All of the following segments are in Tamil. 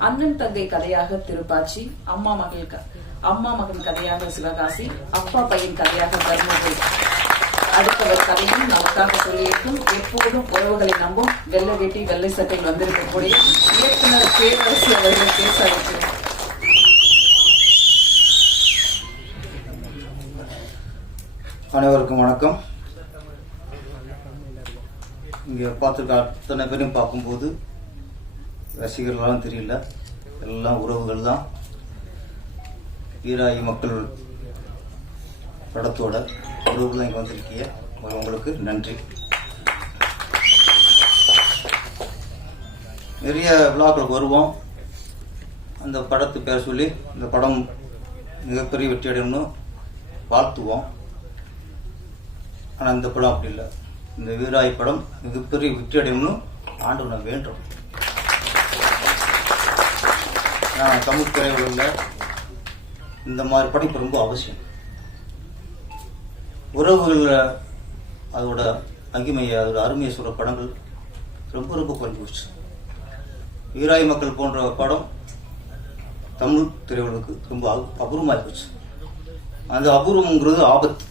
அண்ணன் தங்கை கதையாக திருப்பாச்சி அம்மா மகள் க- அம்மா மகன் கதையாக சிவகாசி அப்பா பையன் கதையாக தர்மபுரி. அடுத்தவர் கதையும் நமக்காக சொல்லியிருக்கும். எப்போதும் உறவுகளை நம்பும். வெள்ளை வேட்டி வெள்ளை சட்டையில் வந்திருக்கக்கூடிய இயக்குனர் பேரரசு அவர்கள் பேச அனைவருக்கும் வணக்கம். இங்கே பார்த்துருக்க அத்தனை பேரும் பார்க்கும்போது ரசிகர்களாலும் தெரியல. எல்லாம் உறவுகள் தான். ஈராயி மக்கள் படத்தோட உறவுகள் இங்கே வந்திருக்கீங்க. உங்களுக்கு நன்றி. நிறைய விழாக்களுக்கு வருவோம். அந்த படத்து பேர் சொல்லி இந்த படம் மிகப்பெரிய வெற்றி அடையணும்னு வாழ்த்துவோம். ஆனால் இந்த படம் அப்படி இல்லை. இந்த வீராய் படம் மிகப்பெரிய வெற்றி அடையணும்னு ஆண்டவனை வேண்டும் நான் தமிழ் திரையுலகில் இந்த மாதிரி படிப்பு ரொம்ப அவசியம். உறவுகளில் அதோட மகிமையை அதோட அருமையை சொல்கிற படங்கள் ரொம்ப ரொம்ப குறைஞ்சி போச்சு. வீராய் மக்கள் போன்ற படம் தமிழ் திரையுலகுக்கு ரொம்ப அபூர்வமாகி போச்சு. அந்த அபூர்வங்கிறது ஆபத்து.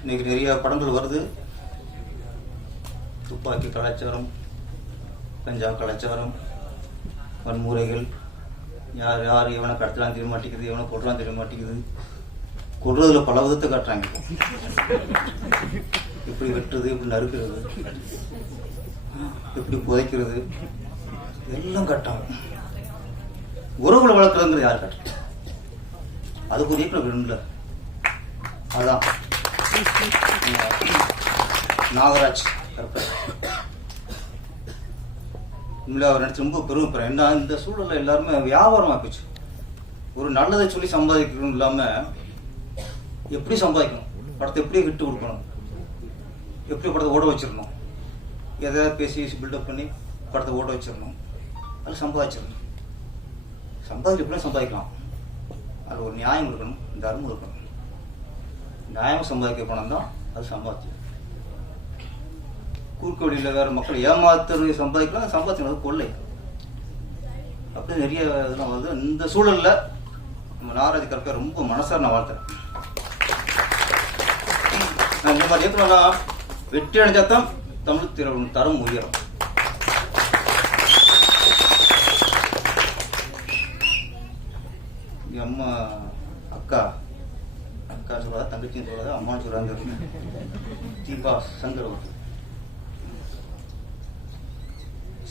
இன்னைக்கு நிறைய படங்கள் வருது. துப்பாக்கி கலாச்சாரம் பஞ்சாப் கலாச்சாரம் வன்முறைகள் யார் யார் எவனை கடத்தலாம் தெரிய மாட்டேங்குது எவனை கொள்றான் தெரிய மாட்டேங்குது. கொடுறதுல பல விதத்தை காட்டுறாங்க இப்படி வெட்டுறது இப்படி நறுக்கிறது இப்படி புதைக்கிறது எல்லாம் கட்டாங்க உறவுகளை வளர்க்குறதுங்கிறது யார் கட்ட அதுக்குரிய வேணும்ல. அதான். நாகராஜ் கரெக்டாக உண்மையில அவர் நடிச்சு ரொம்ப பெருமைப்படுறேன் என்ன இந்த சூழல்ல எல்லாருமே வியாபாரம் போச்சு. ஒரு நல்லதை சொல்லி சம்பாதிக்கணும் இல்லாம எப்படி சம்பாதிக்கணும்? படத்தை எப்படி விட்டு கொடுக்கணும்? எப்படி படத்தை ஓட வச்சிடணும்? எதை பேசி பில்டப் பண்ணி படத்தை ஓட வச்சிடணும்? அது சம்பாதிச்சிடணும். சம்பாதிக்க எப்படி சம்பாதிக்கலாம். அது ஒரு நியாயம் இருக்கணும் தர்மம் இருக்கணும். நியாயம் சம்பாதிக்க பணம் தான் அது சம்பாதிச்சு குறுக்கு வழியில் வேற மக்களை ஏமாத்துறது சம்பாதிக்கலாம் சம்பாத்தியம் கொள்ளை. அப்படி நிறைய இதெல்லாம் வருது இந்த சூழலில் நம்ம நாராஜ் கற்க ரொம்ப மனசார நான் வாழ்த்துறேன். நான் இந்த மாதிரி இயக்குனர்லாம் வெற்றி அடைஞ்சாதான் தமிழ் திரையுலகம் தரம் உயரும். அம்மா அக்கா அக்கா சொல்லாத தங்கச்சின்னு சொல்லாத அம்மான்னு சொல்றாங்க. தீபா சங்கர் அவர்கள்.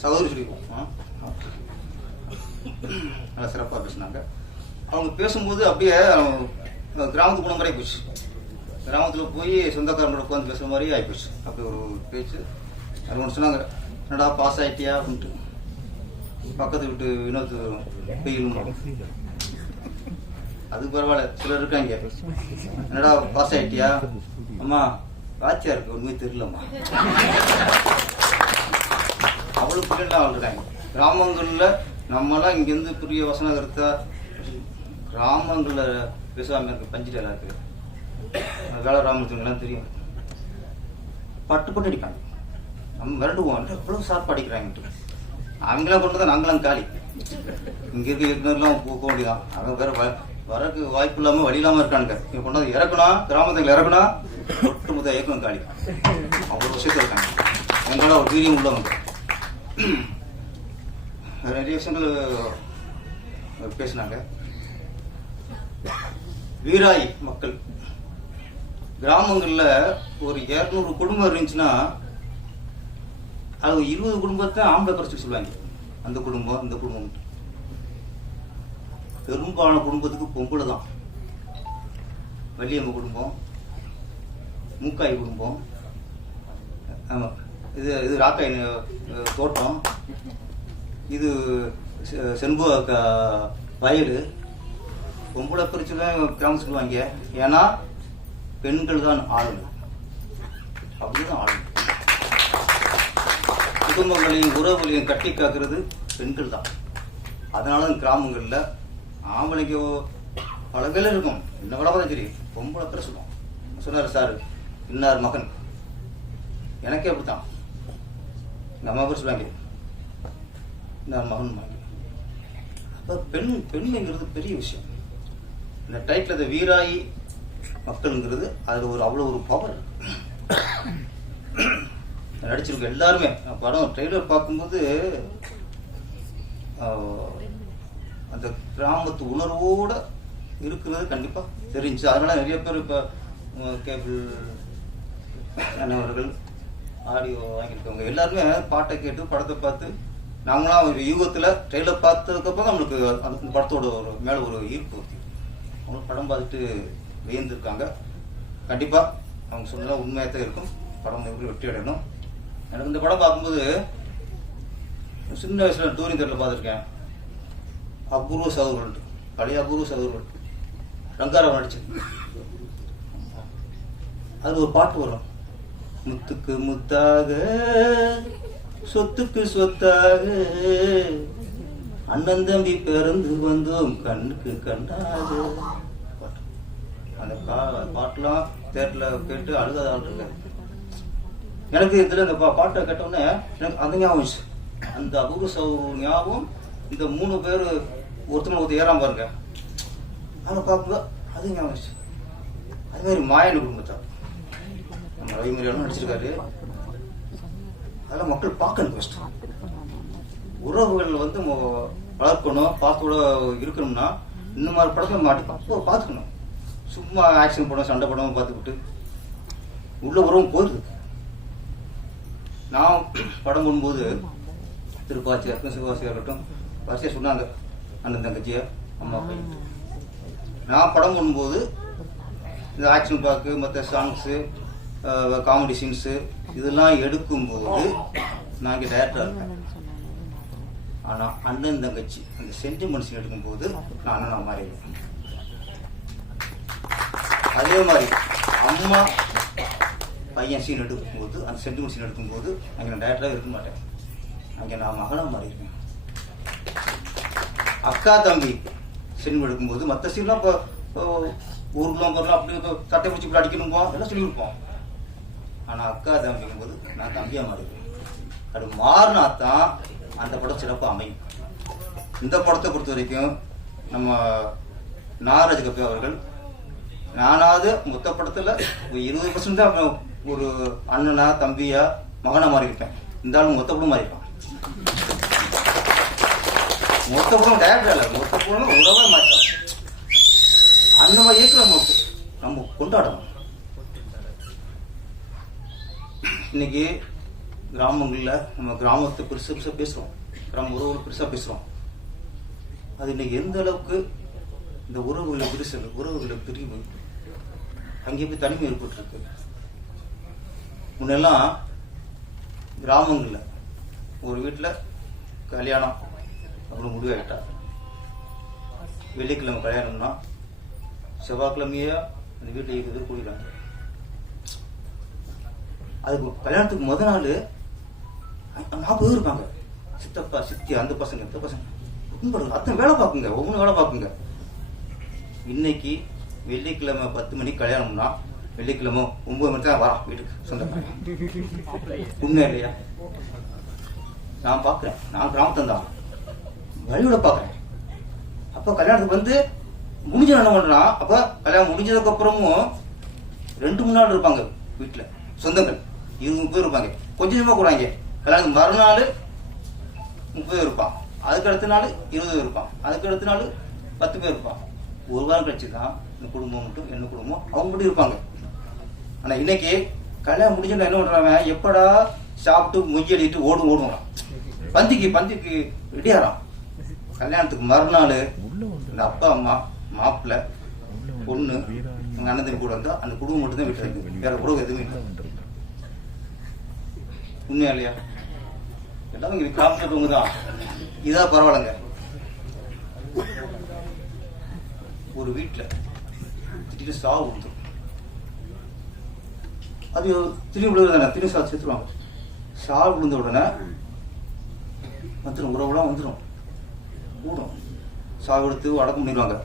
சகோதரி சொல்லிப்போம் நல்லா சிறப்பாக பேசினாங்க. அவங்க பேசும்போது அப்படியே கிராமத்து கிராமத்துக்கு போன மாதிரி போச்சு கிராமத்தில் போய் சொந்தக்காரங்களோட உட்காந்து பேசுகிற மாதிரி ஆகிப்போச்சு அப்படி ஒரு பேச்சு. அது ஒன்று சொன்னாங்க என்னடா பாஸ் ஆகிட்டியா அப்படின்ட்டு. பக்கத்து வீட்டு வினோத் பெய்யலும் அது பரவாயில்ல சிலர் இருக்காங்க. என்னடா பாஸ் ஆகிட்டியா அம்மா வாத்தியா இருக்கு ஒன்றுமே தெரியலம்மா. அவ்வளவு பிள்ளைலாம் அவள் கிராமங்கள்ல நம்மலாம் இங்கேருந்து புரிய வசன கருத்தா கிராமங்கள்ல பேசாம இருக்க பஞ்சில இருக்கு வேலை எல்லாம் தெரியும். பட்டு பட்டு அடிப்பாங்க. நம்ம விரண்டுவோம் எவ்வளவு சார்பா அடிக்கிறாங்க. அவங்களாம் கொண்டு தான் நாங்களாம் காலி. இங்க இருக்க இயக்குனர்லாம் போக வேண்டியதான் அவங்க வேற வ- வரக்கு வாய்ப்பு இல்லாம வழி இல்லாம இருக்கானுங்க. இங்க கொண்டாந்து இறக்குனா இறக்கணும் இறக்குனா இறக்கணும் ஒட்டுமொத்த இயக்கம் காலி. அவ்வளவு விஷயத்துல இருக்காங்க. அவங்களால ஒரு வீரியம் உள்ளவங்க. நிறைய விஷயங்கள் பேசினாங்க. வீராய் மக்கள். கிராமங்களில் ஒரு இரநூறு குடும்பம் இருந்துச்சுன்னா அது இருபது குடும்பத்தை ஆம்பளை குறைச்சி சொல்லுவாங்க. அந்த குடும்பம் இந்த குடும்பம். பெரும்பாலான குடும்பத்துக்கு பொம்பளை தான். வள்ளியம்ம குடும்பம் மூக்காய் குடும்பம். ஆமாம் இது இது ராக்காய் தோட்டம். இது செ- செண்பு வயல். பொம்பளை பிரிச்சு தான் கிராமம் சொல்லுவாங்க ஏன்னா பெண்கள் தான் ஆளுங்க. அப்படிதான் ஆளுங்க. குடும்பங்களையும் உறவுகளையும் கட்டி காக்கிறது பெண்கள் தான். அதனால தான் கிராமங்களில் ஆம்பளைக்கு பல பேர் இருக்கும். என்ன விட தான் சரி பொம்பளை பேர் சொல்லுவோம் சொன்னார் சார் இன்னார் மகன். எனக்கே அப்படித்தான். எங்க அம்மா சொல்லுவாங்க இன்னார் மகன் அப்போ பெண் பெண்ங்கிறது பெரிய விஷயம். இந்த டைட்டில் இந்த வீராயி மக்கள்ங்கிறது அதில் ஒரு அவ்வளோ ஒரு பவர் நடிச்சிருக்க எல்லாருமே. படம் ட்ரெய்லர் பார்க்கும்போது அந்த கிராமத்து உணர்வோட இருக்கிறது கண்டிப்பாக தெரிஞ்சு. அதனால நிறைய பேர் இப்போ கேபிள் அண்ணவர்கள் ஆடியோ வாங்கியிருக்கவங்க எல்லாருமே பாட்டை கேட்டு படத்தை பார்த்து நாங்களாம் ஒரு யூகத்தில் ட்ரெயிலர் பார்த்ததுக்கப்புறம் நம்மளுக்கு அந்த படத்தோட ஒரு மேலே ஒரு ஈர்ப்பு அவங்க படம் பார்த்துட்டு வியந்திருக்காங்க. கண்டிப்பாக அவங்க சொன்னதெல்லாம் உண்மையாக தான் இருக்கும். படம் எப்படி வெற்றி அடையணும்? எனக்கு இந்த படம் பார்க்கும்போது சின்ன வயசுல டூரிங் தேட்டரில் பார்த்துருக்கேன். அபூர்வ சகோதரன் பழைய அபூர்வ சகோதரன் ரங்காராவ் நடிச்சு அது ஒரு பாட்டு வரும். முத்துக்கு முத்தாக சொத்துக்கு சொத்தாக. அண்ணன் தம்பி பிறந்து வந்தோம் கண்ணுக்கு கண்ணாக. பாட்டு. அந்த கா- பாட்டுலாம் தேட்டரில் கேட்டு அழுகாத ஆள் எனக்கு இதுல இந்த பா- பாட்டை கேட்டோன்னே எனக்கு அந்த ஞாபகம் அந்த அபூர்வ சௌ- ஞாபகம் இந்த மூணு பேர் ஒருத்தனை ஒருத்தர் ஏறாம பாருங்க. அதை பார்க்கும்போது அது ஞாபகம் அது மாதிரி மாயன் குடும்பத்தான். நம்ம நடிச்சிருக்காரு. அதெல்லாம் மக்கள் பார்க்கணும் ஃபர்ஸ்ட் உறவுகள் வந்து வளர்க்கணும் வளர்க்கணும் பார்த்தோட இருக்கணும்னா இந்த மாதிரி படத்தை மாட்டி அப்போ பார்த்துக்கணும். சும்மா ஆக்ஷன் படம் சண்டை படம் பார்த்துக்கிட்டு. உள்ள உறவும் போயிடுது நான் படம் பண்ணும்போது திருப்பாச்சி இருக்கட்டும் சிவகாசியாக இருக்கட்டும் வரிசையாக சொன்னாங்க அண்ணன் தங்கச்சியை அம்மா பையன் நான் படம் பண்ணும்போது இந்த ஆக்ஷன் பார்க்கு மற்ற சாங்ஸு காமெடி சீன்ஸு இதெல்லாம் எடுக்கும்போது நான் இங்கே டேரக்டராக இருப்பேன். ஆனால் அண்ணன் தங்கச்சி அந்த சென்டிமெண்ட்ஸ் எடுக்கும்போது நான் அண்ணனாக மாறிடுவேன் அதே மாதிரி அம்மா பையன் சீன் எடுக்கும்போது அந்த சென்டிமெண்ட் சீன் எடுக்கும்போது அங்கே நான் டேரக்டராக இருக்க மாட்டேன். அங்கே நான் மகனாக மாறிடுவேன் அக்கா தம்பி சினிமா எடுக்கும்போது மற்ற சீன்லாம் இப்போ ஊருக்குலாம் போகிறலாம் அப்படி இப்போ கட்டை பிடிச்சி இப்படி அடிக்கணும்போ எல்லாம் சொல்லியிருப்போம் ஆனால் அக்கா தம்பிங்கும் போது நான் தம்பியாக மாறிடுவேன் அது மாறினா தான் அந்த படம் சிறப்பாக அமையும். இந்த படத்தை பொறுத்த வரைக்கும் நம்ம நாராஜ் கபி அவர்கள் நானாவது மொத்த படத்தில் ஒரு இருபது பர்சன்ட் தான் ஒரு அண்ணனா தம்பியா மகனா மாறி இருப்பேன் இந்த மொத்த படம் மாறிப்பான் மொத்த படம் டேரக்டர் இல்லை. மொத்த படம் உறவே மாற்றம் அந்த மாதிரி இருக்கிற நம்ம நம்ம கொண்டாடணும். இன்னைக்கு கிராமங்களில் நம்ம கிராமத்தை பெருசு பெருசாக பேசுகிறோம் கிராம உறவுகள் பெருசாக பேசுகிறோம் அது இன்னைக்கு எந்த அளவுக்கு இந்த உறவுகளை விரிசல் உறவுகளை பிரிவு அங்கே போய் தனிமை ஏற்பட்டுருக்கு? முன்னெல்லாம் கிராமங்களில் ஒரு வீட்டில் கல்யாணம் அப்படின்னு முடிவாகிட்டா வெள்ளிக்கிழமை கல்யாணம்னா செவ்வாய்க்கிழமையே அந்த வீட்டில் இருபது கூடிடுறாங்க அதுக்கு கல்யாணத்துக்கு முத நாள் நாற்பது பேர் இருப்பாங்க. சித்தப்பா சித்தி அந்த பசங்க இந்த பசங்க. ரொம்ப அத்தனை வேலை பார்க்குங்க ஒவ்வொன்றும் வேலை பார்க்குங்க. இன்னைக்கு வெள்ளிக்கிழமை பத்து மணிக்கு கல்யாணம்னா வெள்ளிக்கிழமை ஒன்பது மணி தான் வரா வீட்டுக்கு சொந்தக்காரன் உண்மை இல்லையா? நான் பார்க்குறேன். நான் கிராமத்தான் தான். வழியோட பார்க்குறேன். அப்போ கல்யாணத்துக்கு வந்து முடிஞ்ச என்ன பண்ணுறான் அப்போ கல்யாணம் முடிஞ்சதுக்கப்புறமும் ரெண்டு மூணு நாள் இருப்பாங்க வீட்டில் சொந்தங்கள். இருபது பேர் இருப்பாங்க. கொஞ்சம் கொஞ்சமாக கூடாங்க. கல்யாணத்துக்கு மறுநாள் முப்பது பேர் இருப்பான் அதுக்கு அடுத்த நாள் இருபது பேர் இருப்பான் அதுக்கு அடுத்த நாள் பத்து பேர் இருப்பான் ஒரு வாரம் கழிச்சு தான் இந்த குடும்பம் மட்டும் என்ன குடும்பம் அவங்க மட்டும் இருப்பாங்க. ஆனா இன்னைக்கு கல்யாணம் முடிஞ்சுட்டு என்ன பண்றாங்க? எப்படா சாப்பிட்டு முஞ்சி அடிட்டு ஓடும் ஓடுவான் பந்திக்கு பந்திக்கு ரெடியாரான் கல்யாணத்துக்கு மறுநாள் இந்த அப்பா அம்மா மாப்பிள்ளை பொண்ணு எங்க அண்ணன் தம்பி கூட வந்தா அந்த குடும்பம் மட்டும் தான் வீட்டில் இருக்கு. வேற குடும்பம் எதுவுமே இல்லை. உண்மையா இல்லையா எல்லாரும் இங்க காமிச்சவங்க தான் இதா பரவாயில்லைங்க. ஒரு வீட்டுல திடீர்னு சாவு கொடுத்துரும் அது திரும்பி விழுது தானே திரும்பி சாவு சேர்த்துருவாங்க சாவு விழுந்த உடனே வந்துடும் உறவுலாம் வந்துடும் கூடும். சாவு எடுத்து அடக்கம் பண்ணிடுவாங்க.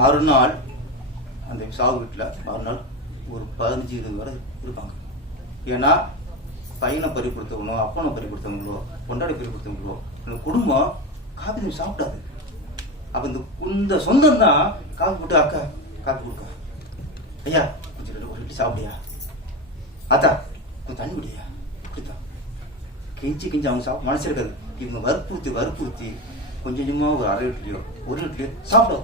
மறுநாள் அந்த சாவு வீட்டில் மறுநாள் ஒரு பதினஞ்சு இருபது வரை இருப்பாங்க. ஏன்னா பையனை பறிப்படுத்தவங்களோ அப்பனை பறி கொடுத்தவங்களோ கொண்டாடி பறி கொடுத்தவங்களோ அந்த குடும்பம் காப்பி தண்ணி சாப்பிடாது. அப்ப இந்த இந்த சொந்தம் தான் காப்பி போட்டு அக்கா காப்பி கொடுக்க. ஐயா கொஞ்சம் ரெண்டு ஒரு இட்லி சாப்பிடியா? அத்தா கொஞ்சம் தண்ணி குடியா? இப்படித்தான் கெஞ்சி கெஞ்சி அவங்க சாப்பிட மனசு இருக்காது. இவங்க வற்புறுத்தி வற்புறுத்தி கொஞ்சம் கொஞ்சமாக ஒரு அரை இட்லியோ ஒரு இட்லியோ சாப்பிட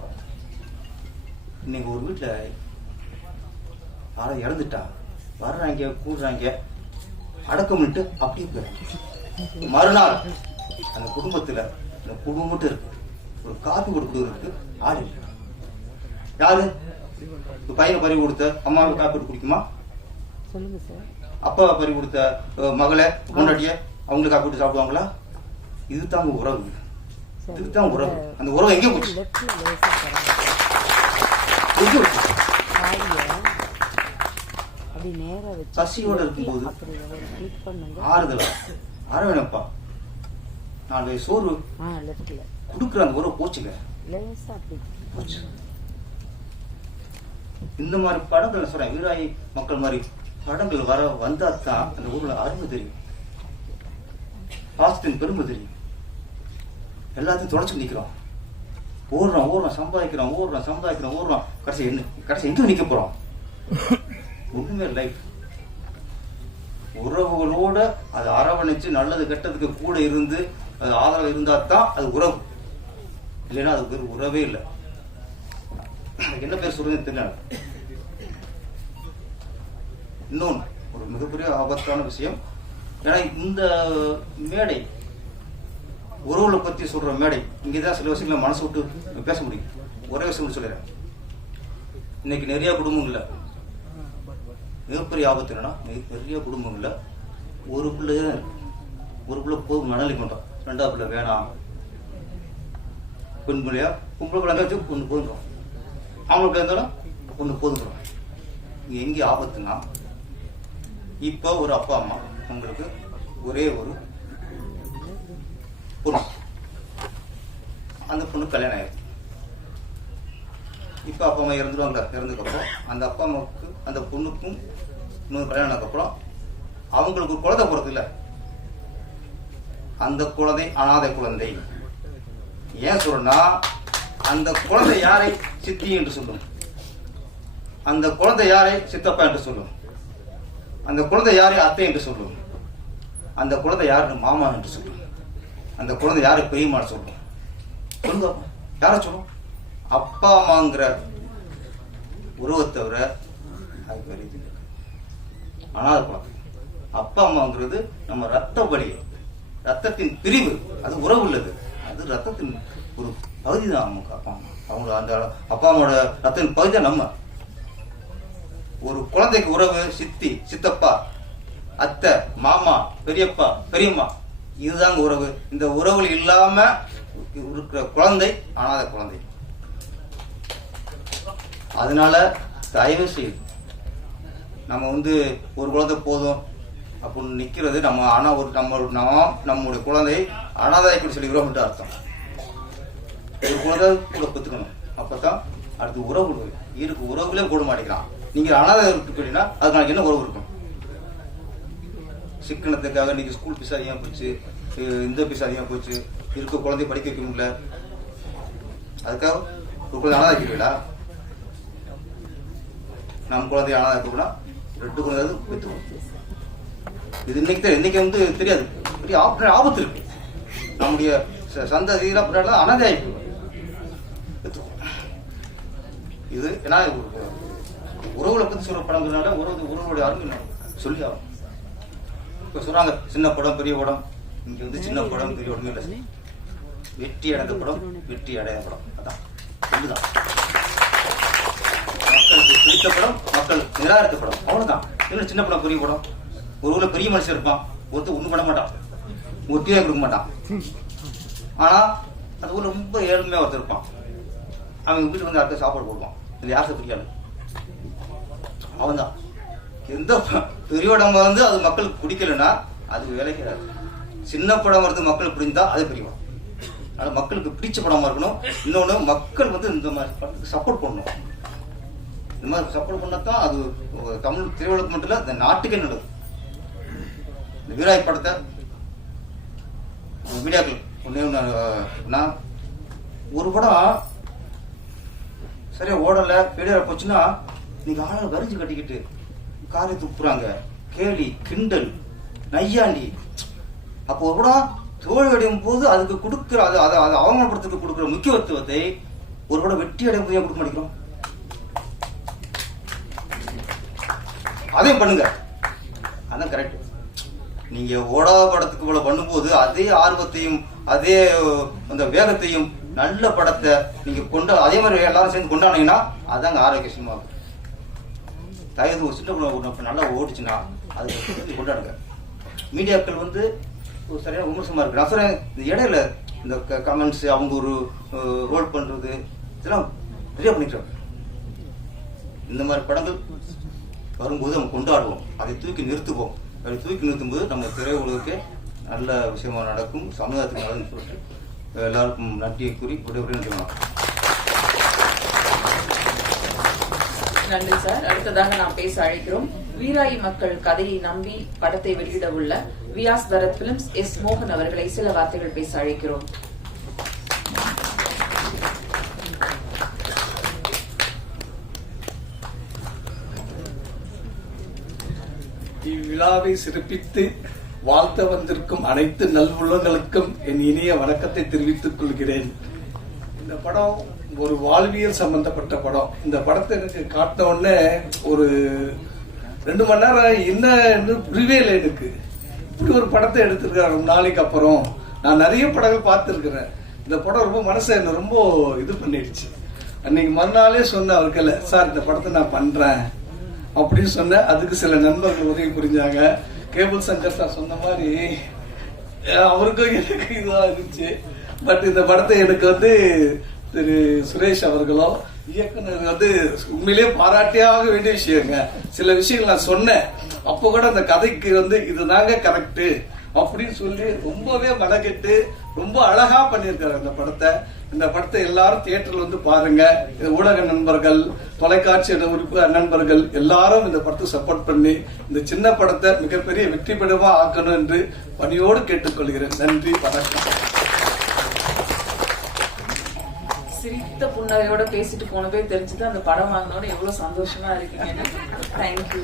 இன்னைக்கு ஒரு வீட்டில் யாரும் இறந்துட்டா வர்றாங்க கூடுறாங்க. அடக்கம் பண்ணிட்டு அப்படியே போயிடுறாங்க மறுநாள் அந்த குடும்பத்துல அந்த குடும்பம் மட்டும் இருக்கு. ஒரு காப்பி கொடுக்குறதுக்கு ஆள் இல்லை. யாரு? பையனை பறி கொடுத்த அம்மாவுக்கு காப்பி போட்டு குடிக்குமா சொல்லுங்க சார். அப்பா பறி கொடுத்த மகளை கொண்டாடிய அவங்களுக்கு காப்பி சாப்பிடுவாங்களா? இதுதாங்க உறவு. இதுதான் உறவு. அந்த உறவு எங்கே போச்சு? அப்படி நேரா வச்சு பசியோட இருக்கும்போது ஆறுதலா? அரவணைப்பா. நாலு வயசு சோறு ஆ லெஃப்ட்ல கொடுக்குற அந்த உறவு போச்சுங்க. போச்சு. இந்த மாதிரி படங்கள் சொல்றேன் வீராயி மக்கள் மாதிரி படங்கள் வர வந்தா தான் அந்த ஊர்ல அருமை தெரியும். பாசத்தின் பெருமை தெரியும். எல்லாத்தையும் தொடச்சு நிக்கிறோம். ஓடுறோம் ஓடுறோம் சம்பாதிக்கிறோம் ஓடுறோம் சம்பாதிக்கிறோம் ஓடுறோம் கடைசி என்ன கடைசி எங்க நிக்க போறோம் ஒண்ணுமே லைஃப் உறவுகளோட அதை அரவணைச்சு நல்லது கெட்டதுக்கு கூட இருந்து அது ஆதரவு இருந்தா தான் அது உறவு. இல்லைன்னா அது பேர் உறவே இல்லை. எனக்கு என்ன பேர் சொல்றதுன்னு தெரியல இன்னொன்று இன்னொன்னு ஒரு மிகப்பெரிய ஆபத்தான விஷயம். ஏன்னா இந்த மேடை உறவுகளை பத்தி சொல்ற மேடை இங்கதான் சில விஷயங்களை மனசு விட்டு பேச முடியும். ஒரே விஷயம் சொல்லிடுறேன். இன்னைக்கு நிறைய குடும்பங்கள்ல மிகப்பெரிய ஆபத்து என்னன்னா மிக- நிறைய குடும்பங்கள்ல ஒரு பிள்ளை தான் இருக்கு. ஒரு பிள்ளை போதும் மணலி பண்ணுறோம் ரெண்டாவது பிள்ளை வேணாம் பெண் பிள்ளையா? பொம்பளை பிள்ளை வச்சு ஒன்று போதும் அவங்களுக்கு இருந்தாலும் ஒன்று போதும் இங்க எங்கே ஆபத்துன்னா இப்போ ஒரு அப்பா அம்மா உங்களுக்கு ஒரே ஒரு பொண்ணு. அந்த பொண்ணு கல்யாணம் ஆயிருக்கு இப்போ அப்பா அம்மா இறந்துருவாங்க. இறந்ததுக்கப்புறம் அந்த அப்பா அம்மாவுக்கு அந்த பொண்ணுக்கும் இன்னொரு கல்யாணம் ஆனதுக்கப்புறம் அவங்களுக்கு ஒரு குழந்தை பிறகு இல்லை. அந்த குழந்தை அனாதை குழந்தை. ஏன் சொல்றேன்னா அந்த குழந்தை யாரை? சித்தி என்று சொல்லும் அந்த குழந்தை யாரை? சித்தப்பா என்று சொல்லும் அந்த குழந்தை யாரை? அத்தை என்று சொல்லும் அந்த குழந்தை யாருன்னு மாமா என்று சொல்லும் அந்த குழந்தை யாரு? பெரியமான்னு சொல்லும் சொல்லுங்க யாரை சொல்லும் அப்பா அம்மாங்கிற உறவை தவிர அது பெரிய எதுவும் அனாதை குழந்தை அப்பா அம்மாங்கிறது நம்ம ரத்த பலி ரத்தத்தின் பிரிவு அது உறவு உள்ளது. அது ரத்தத்தின் ஒரு பகுதி தான் நமக்கு அப்பா அம்மா. அவங்க அந்த அப்பா அம்மாவோட ரத்தத்தின் பகுதி தான் நம்ம. ஒரு குழந்தைக்கு உறவு சித்தி சித்தப்பா அத்தை மாமா பெரியப்பா பெரியம்மா இதுதாங்க உறவு. இந்த உறவுகள் இல்லாம இருக்கிற குழந்தை அனாதை குழந்தை. அதனால தயவு செய்யும் நம்ம வந்து ஒரு குழந்தை போதும் அப்படின்னு நிக்கிறது நம்ம ஆனா ஒரு நம்ம நாம் நம்முடைய குழந்தை அனாதாய்க்கு சொல்லி மட்டும் அர்த்தம். ஒரு குழந்தை கூட பெற்றுக்கணும். அப்பதான் அடுத்து உறவு இருக்கு உறவுகளையும் கூட மாட்டேங்கிறான். நீங்க அனாதை இருக்குன்னா அதுக்கு நாளைக்கு என்ன உறவு இருக்கும்? சிக்கனத்துக்காக நீங்க ஸ்கூல் பீஸ் அதிகமா போச்சு. இந்த பீஸ் அதிகமா போச்சு. இருக்க குழந்தைய படிக்க வைக்க முடியல. அதுக்காக ஒரு குழந்தை அனாதாக்கிறீங்களா நம்ம குழந்தைய அனாதாக்கணும்னா ரெண்டு குழந்தை பெற்றுக்கணும் இது இன்னைக்கு இன்னைக்கு வந்து தெரியாது. பெரிய ஆபத்து ஆபத்து இருக்கு. நம்முடைய ச- சந்ததியில பின்னாடி அனாதை இது ஏன்னா உறவுகளை பத்தி சொல்ற படங்கிறதுனால உறவு உறவுடைய அருமை சொல்லி ஆகும் இப்ப சொல்றாங்க சின்ன படம் பெரிய படம். இங்க வந்து சின்ன படம் பெரிய படம் இல்லை. வெற்றி அடைந்த படம் வெற்றி அடையாத படம். அதான். இதுதான் பிடித்த படம் மக்கள் நிராகரித்த படம். அவ்வளவுதான். என்ன சின்ன படம் பெரிய படம். ஒரு ஊர்ல பெரிய மனுஷன் இருப்பான். ஒருத்தர் ஒண்ணு பண்ண மாட்டான். ஒரு டீ கொடுக்க மாட்டான். ஆனா அது ஊர்ல ரொம்ப ஏழ்மையா ஒருத்தர் இருப்பான். அவன் வீட்டுக்கு வந்து அடுத்த சாப்பாடு போடுவான். இது யார் பிடிக்காது அவன்தான். எந்த பெரிய படம் வந்து அது மக்களுக்கு பிடிக்கலன்னா அது வேலைக்காது சின்ன படம் வருது மக்களுக்கு பிடிந்தா அது பெரிய படம். அதனால மக்களுக்கு பிடிச்ச படமா இருக்கணும். இன்னொன்னு மக்கள் வந்து இந்த மாதிரி படத்துக்கு சப்போர்ட் பண்ணணும். இந்த மாதிரி சப்போர்ட் பண்ணத்தான் அது தமிழ் திரையுலகம் மட்டும் இல்ல இந்த நாட்டுக்கே நல்லது. இந்த வீராய் படத்தை மீடியாக்கள் ஒன்னே ஒன்று ஒரு படம் சரியா ஓடல ஃபெயிலியர் போச்சுன்னா நீங்க ஆளை வரிஞ்சு கட்டிக்கிட்டு காரை துப்புறாங்க. கேலி கிண்டல் நையாண்டி. அப்போ ஒரு படம் தோல்வி அடையும் போது அதுக்கு கொடுக்குற அது அதை அதை அவமானப்படுத்துக்கு கொடுக்குற முக்கியத்துவத்தை ஒரு படம் வெற்றி அடையும் போது ஏன் கொடுக்க மாட்டேங்கிறோம். அதையும் பண்ணுங்க. அதான் கரெக்ட் நீங்க ஓடா படத்துக்கு இவ்வளவு பண்ணும்போது அதே ஆர்வத்தையும் அதே அந்த வேகத்தையும் நல்ல படத்தை நீங்க கொண்டு அதே மாதிரி எல்லாரும் சேர்ந்து கொண்டாடினீங்கன்னா அதாங்க ஆரோக்கிய சினிமா. தயவு ஒரு சின்ன குழந்தை நல்லா ஓடிச்சுன்னா அதை திருப்பி கொண்டாடுங்க. மீடியாக்கள் வந்து ஒரு சரியான விமர்சனமா இருக்கு. நான் சொல்றேன் இந்த இடையில இந்த கமெண்ட்ஸ் அவங்க ஒரு ரோல் பண்றது இதெல்லாம் நிறைய பண்ணிக்கிறாங்க இந்த மாதிரி படங்கள் வரும்போது நம்ம கொண்டாடுவோம். அதை தூக்கி நிறுத்துவோம். அதை தூக்கி நிறுத்தும்போது நம்ம திரையுலகுக்கு நல்ல விஷயமா நடக்கும். சமுதாயத்துக்கு நல்லதுன்னு சொல்லிட்டு எல்லாருக்கும் நன்றியை கூறி விடைபெறும் நன்றி நன்றி சார். அடுத்ததாக நாம் பேச அழைக்கிறோம். வீராயி மக்கள் கதையை நம்பி படத்தை வெளியிட உள்ள வியாஸ் பரத் பிலிம்ஸ் எஸ் மோகன் அவர்களை சில வார்த்தைகள் பேச அழைக்கிறோம். இவ்விழாவை சிறப்பித்து வாழ்த்த வந்திருக்கும் அனைத்து நல்வுள்ளங்களுக்கும் என் இனிய வணக்கத்தை தெரிவித்துக் கொள்கிறேன். இந்த படம் ஒரு வாழ்வியல் சம்பந்தப்பட்ட படம். இந்த படத்தை எனக்கு காட்டின உடனே ஒரு ரெண்டு மணி நேரம் என்ன புரியவே இல்லை எனக்கு. இப்படி ஒரு படத்தை எடுத்திருக்காரு ரொம்ப நாளைக்கு அப்புறம். நான் நிறைய படங்கள் பார்த்துருக்குறேன். இந்த படம் ரொம்ப மனசை என்ன ரொம்ப இது பண்ணிடுச்சு. அன்னைக்கு மறுநாளே சொன்னேன் அவருக்கல்ல சார் இந்த படத்தை நான் பண்றேன். அப்படின்னு சொன்ன அதுக்கு சில நண்பர்கள் உதவி புரிஞ்சாங்க. கேபிள் சங்கர் சார் சொன்ன மாதிரி அவருக்கும் எனக்கு இதுவா இருந்துச்சு. பட் இந்த படத்தை எனக்கு வந்து திரு சுரேஷ் அவர்களோ இயக்குனர் வந்து உண்மையிலேயே பாராட்டியாக வேண்டிய விஷயங்க. சில விஷயங்கள் நான் சொன்னேன். அப்போ கூட அந்த கதைக்கு வந்து இதுதாங்க கரெக்டு அப்படின்னு சொல்லி ரொம்பவே மனக்கெட்டு ரொம்ப அழகா பண்ணியிருக்காரு இந்த படத்தை. இந்த படத்தை எல்லாரும் தியேட்டர்ல வந்து பாருங்க. இது ஊடக நண்பர்கள் தொலைக்காட்சி உறுப்பு நண்பர்கள் எல்லாரும் இந்த படத்தை சப்போர்ட் பண்ணி இந்த சின்ன படத்தை மிகப்பெரிய வெற்றி பெறமா ஆக்கணும் என்று பணியோடு கேட்டுக்கொள்கிறேன். நன்றி வணக்கம். சிரித்த புன்னகையோட பேசிட்டு போனதே தெரிஞ்சுட்டு அந்த படம் வாங்கினோட எவ்வளவு சந்தோஷமா இருக்கீங்கன்னு தேங்க்யூ